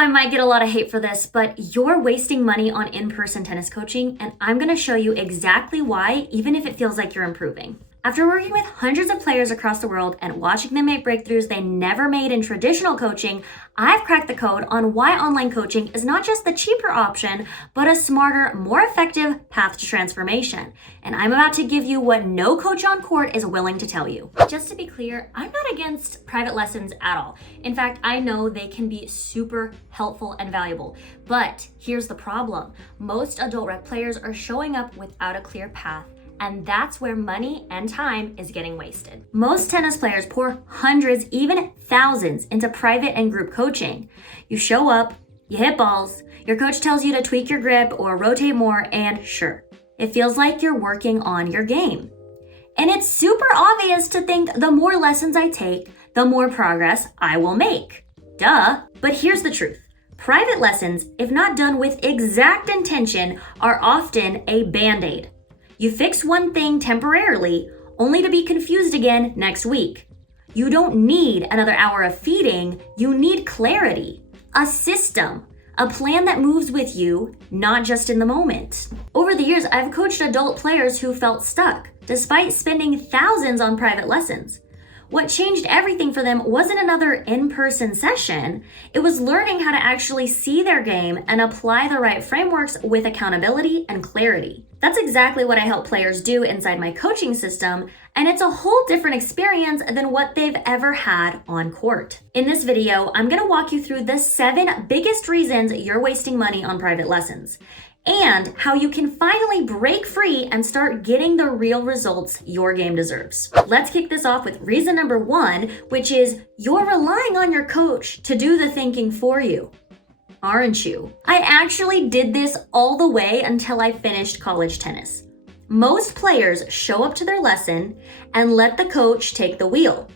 I might get a lot of hate for this, but you're wasting money on in-person tennis coaching, and I'm gonna show you exactly why, even if it feels like you're improving. After working with hundreds of players across the world and watching them make breakthroughs they never made in traditional coaching, I've cracked the code on why online coaching is not just the cheaper option, but a smarter, more effective path to transformation. And I'm about to give you what no coach on court is willing to tell you. Just to be clear, I'm not against private lessons at all. In fact, I know they can be super helpful and valuable. But here's the problem. Most adult rec players are showing up without a clear path. And that's where money and time is getting wasted. Most tennis players pour hundreds, even thousands into private and group coaching. You show up, you hit balls, your coach tells you to tweak your grip or rotate more, and sure, it feels like you're working on your game. And it's super obvious to think the more lessons I take, the more progress I will make. Duh. But here's the truth. Private lessons, if not done with exact intention, are often a band-aid. You fix one thing temporarily, only to be confused again next week. You don't need another hour of feeding, you need clarity, a system, a plan that moves with you, not just in the moment. Over the years, I've coached adult players who felt stuck, despite spending thousands on private lessons. What changed everything for them wasn't another in-person session, it was learning how to actually see their game and apply the right frameworks with accountability and clarity. That's exactly what I help players do inside my coaching system, and it's a whole different experience than what they've ever had on court. In this video, I'm gonna walk you through the 7 biggest reasons you're wasting money on private lessons, and how you can finally break free and start getting the real results your game deserves. Let's kick this off with reason number 1, which is you're relying on your coach to do the thinking for you. Aren't you? I actually did this all the way until I finished college tennis. Most players show up to their lesson and let the coach take the wheel.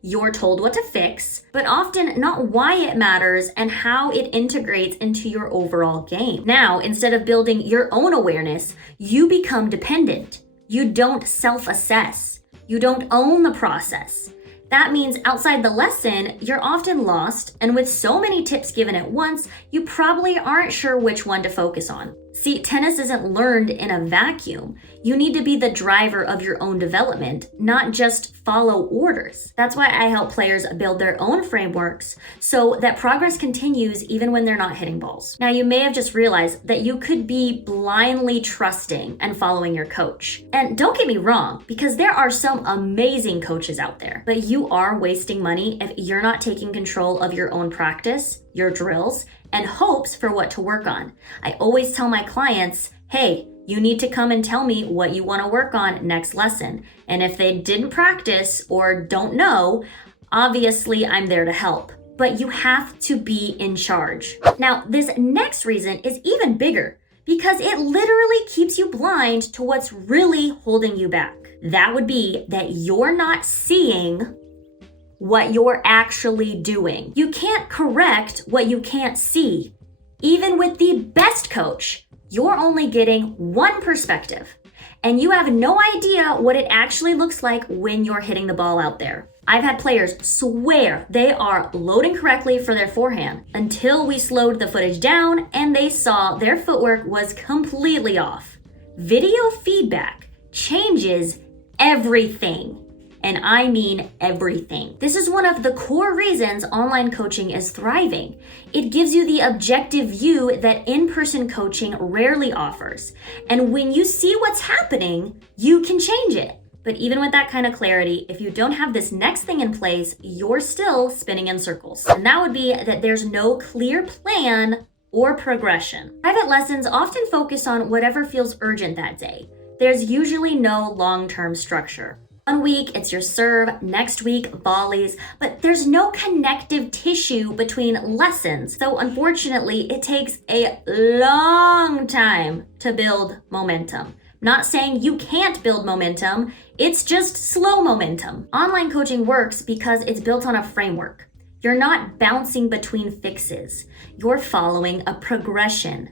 You're told what to fix, but often not why it matters and how it integrates into your overall game. Now, instead of building your own awareness, you become dependent. You don't self-assess. You don't own the process. That means outside the lesson, you're often lost, and with so many tips given at once, you probably aren't sure which one to focus on. See, tennis isn't learned in a vacuum. You need to be the driver of your own development, not just follow orders. That's why I help players build their own frameworks so that progress continues even when they're not hitting balls. Now, you may have just realized that you could be blindly trusting and following your coach. And don't get me wrong, because there are some amazing coaches out there, but you are wasting money if you're not taking control of your own practice, your drills, and hopes for what to work on. I always tell my clients, hey, you need to come and tell me what you want to work on next lesson. And if they didn't practice or don't know, obviously I'm there to help. But you have to be in charge. Now, this next reason is even bigger because it literally keeps you blind to what's really holding you back. That would be that you're not seeing what you're actually doing. You can't correct what you can't see. Even with the best coach, you're only getting one perspective, and you have no idea what it actually looks like when you're hitting the ball out there. I've had players swear they are loading correctly for their forehand until we slowed the footage down and they saw their footwork was completely off. Video feedback changes everything. And I mean everything. This is one of the core reasons online coaching is thriving. It gives you the objective view that in-person coaching rarely offers. And when you see what's happening, you can change it. But even with that kind of clarity, if you don't have this next thing in place, you're still spinning in circles. And that would be that there's no clear plan or progression. Private lessons often focus on whatever feels urgent that day. There's usually no long-term structure. One week, it's your serve, next week, volleys, but there's no connective tissue between lessons. So unfortunately, it takes a long time to build momentum. Not saying you can't build momentum, it's just slow momentum. Online coaching works because it's built on a framework. You're not bouncing between fixes. You're following a progression.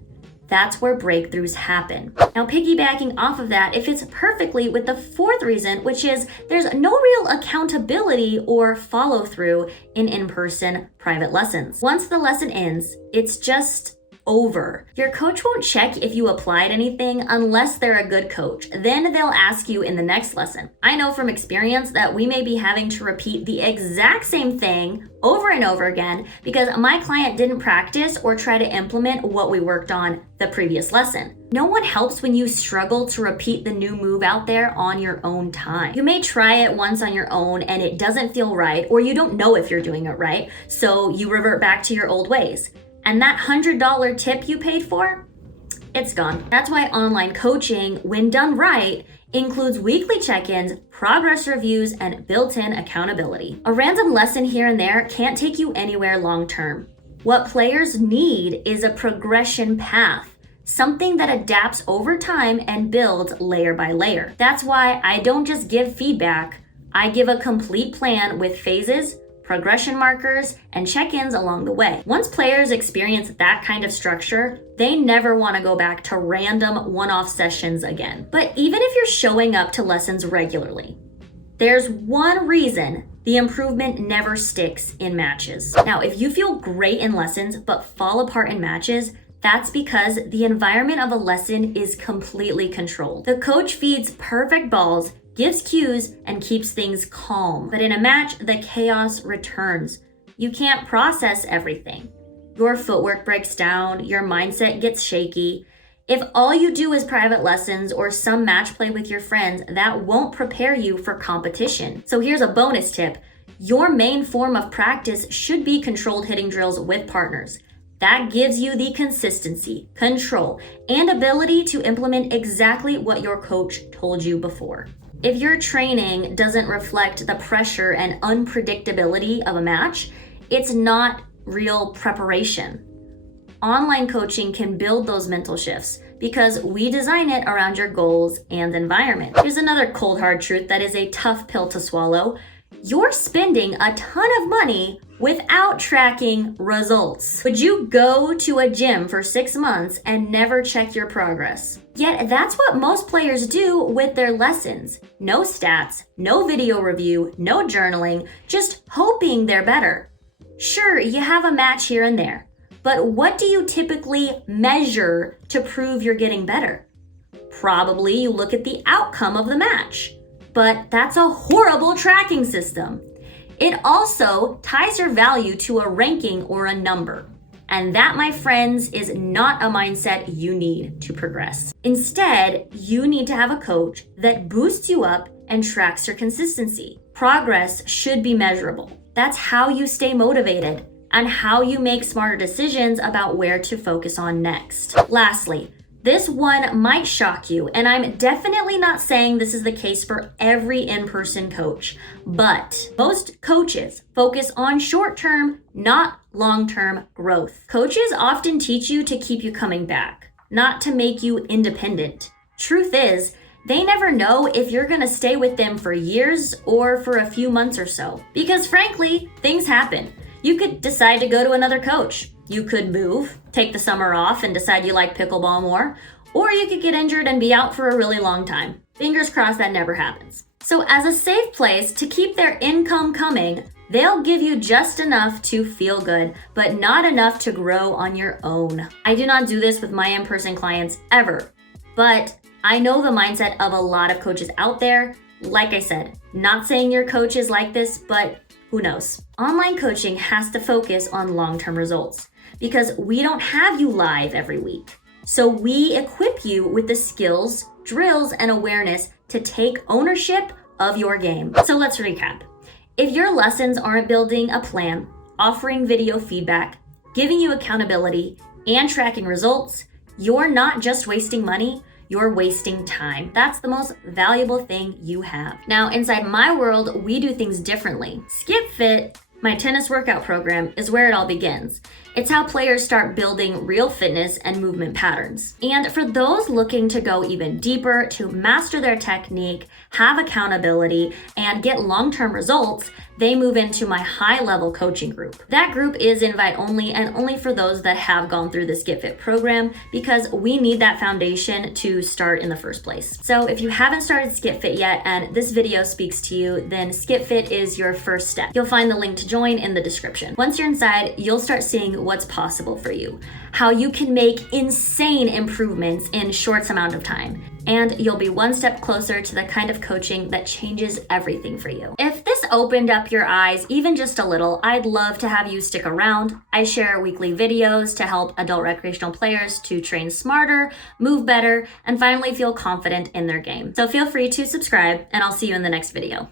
That's where breakthroughs happen. Now, piggybacking off of that, it fits perfectly with the fourth reason, which is there's no real accountability or follow through in in-person private lessons. Once the lesson ends, it's just over. Your coach won't check if you applied anything unless they're a good coach. Then they'll ask you in the next lesson. I know from experience that we may be having to repeat the exact same thing over and over again because my client didn't practice or try to implement what we worked on the previous lesson. No one helps when you struggle to repeat the new move out there on your own time. You may try it once on your own and it doesn't feel right, or you don't know if you're doing it right, so you revert back to your old ways. And that $100 tip you paid for, it's gone. That's why online coaching, when done right, includes weekly check-ins, progress reviews, and built-in accountability. A random lesson here and there can't take you anywhere long-term. What players need is a progression path, something that adapts over time and builds layer by layer. That's why I don't just give feedback, I give a complete plan with phases, progression markers, and check-ins along the way. Once players experience that kind of structure, they never want to go back to random one-off sessions again. But even if you're showing up to lessons regularly, there's one reason the improvement never sticks in matches. Now, if you feel great in lessons but fall apart in matches, that's because the environment of a lesson is completely controlled. The coach feeds perfect balls, gives cues, and keeps things calm. But in a match, the chaos returns. You can't process everything. Your footwork breaks down, your mindset gets shaky. If all you do is private lessons or some match play with your friends, that won't prepare you for competition. So here's a bonus tip. Your main form of practice should be controlled hitting drills with partners. That gives you the consistency, control, and ability to implement exactly what your coach told you before. If your training doesn't reflect the pressure and unpredictability of a match, it's not real preparation. Online coaching can build those mental shifts because we design it around your goals and environment. Here's another cold hard truth that is a tough pill to swallow. You're spending a ton of money without tracking results. Would you go to a gym for 6 months and never check your progress? Yet that's what most players do with their lessons. No stats, no video review, no journaling, just hoping they're better. Sure, you have a match here and there, but what do you typically measure to prove you're getting better? Probably you look at the outcome of the match, but that's a horrible tracking system. It also ties your value to a ranking or a number. And that, my friends, is not a mindset you need to progress. Instead, you need to have a coach that boosts you up and tracks your consistency. Progress should be measurable. That's how you stay motivated and how you make smarter decisions about where to focus on next. Lastly, this one might shock you, and I'm definitely not saying this is the case for every in-person coach, but most coaches focus on short-term, not long-term growth. Coaches often teach you to keep you coming back, not to make you independent. Truth is, they never know if you're gonna stay with them for years or for a few months or so. Because frankly, things happen. You could decide to go to another coach. You could move, take the summer off and decide you like pickleball more, or you could get injured and be out for a really long time. Fingers crossed that never happens. So as a safe place to keep their income coming, they'll give you just enough to feel good, but not enough to grow on your own. I do not do this with my in-person clients ever, but I know the mindset of a lot of coaches out there. Like I said, not saying your coach is like this, but who knows? Online coaching has to focus on long-term results because we don't have you live every week. So we equip you with the skills, drills, and awareness to take ownership of your game. So let's recap. If your lessons aren't building a plan, offering video feedback, giving you accountability, and tracking results, you're not just wasting money, you're wasting time. That's the most valuable thing you have. Now, inside my world, we do things differently. Skip Fit, my tennis workout program, is where it all begins. It's how players start building real fitness and movement patterns. And for those looking to go even deeper, to master their technique, have accountability, and get long-term results, they move into my high-level coaching group. That group is invite only and only for those that have gone through this Get Fit program, because we need that foundation to start in the first place. So if you haven't started Skip Fit yet and this video speaks to you, then Skip Fit is your first step. You'll find the link to join in the description. Once you're inside, you'll start seeing what's possible for you, how you can make insane improvements in short amount of time. And you'll be one step closer to the kind of coaching that changes everything for you. If this opened up your eyes even just a little, I'd love to have you stick around. I share weekly videos to help adult recreational players to train smarter, move better, and finally feel confident in their game. So feel free to subscribe, and I'll see you in the next video.